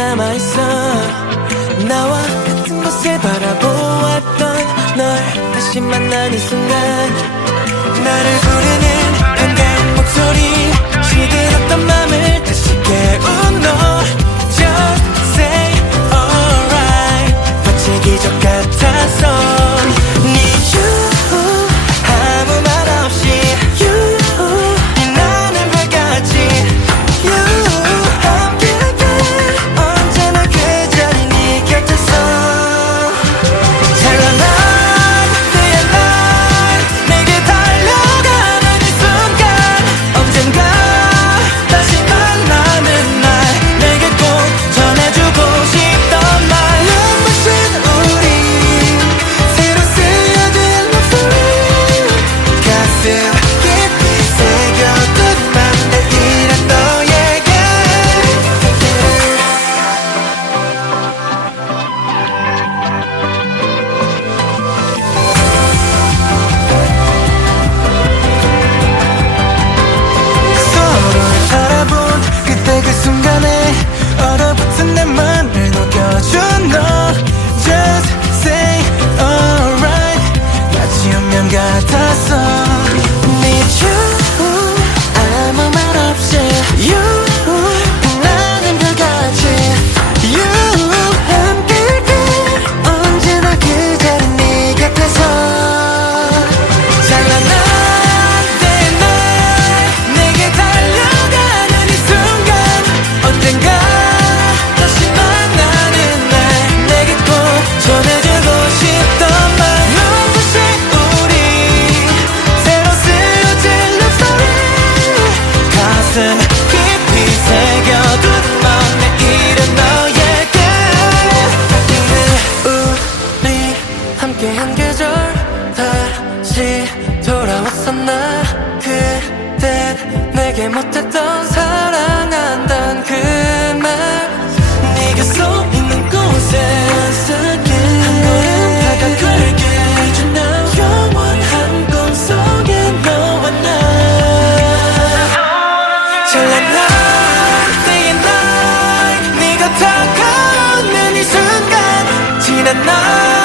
남아있어. 나와 같은 곳을 바라보았던 널 다시 만나는 순간 내게 못했던 사랑한단 그말. 네가 서 있는 곳에 한 걸음 다가갈게 you 영원한 꿈 속에 너와 나. 잘난 night 네가 다가오는 이 순간. 지난 날.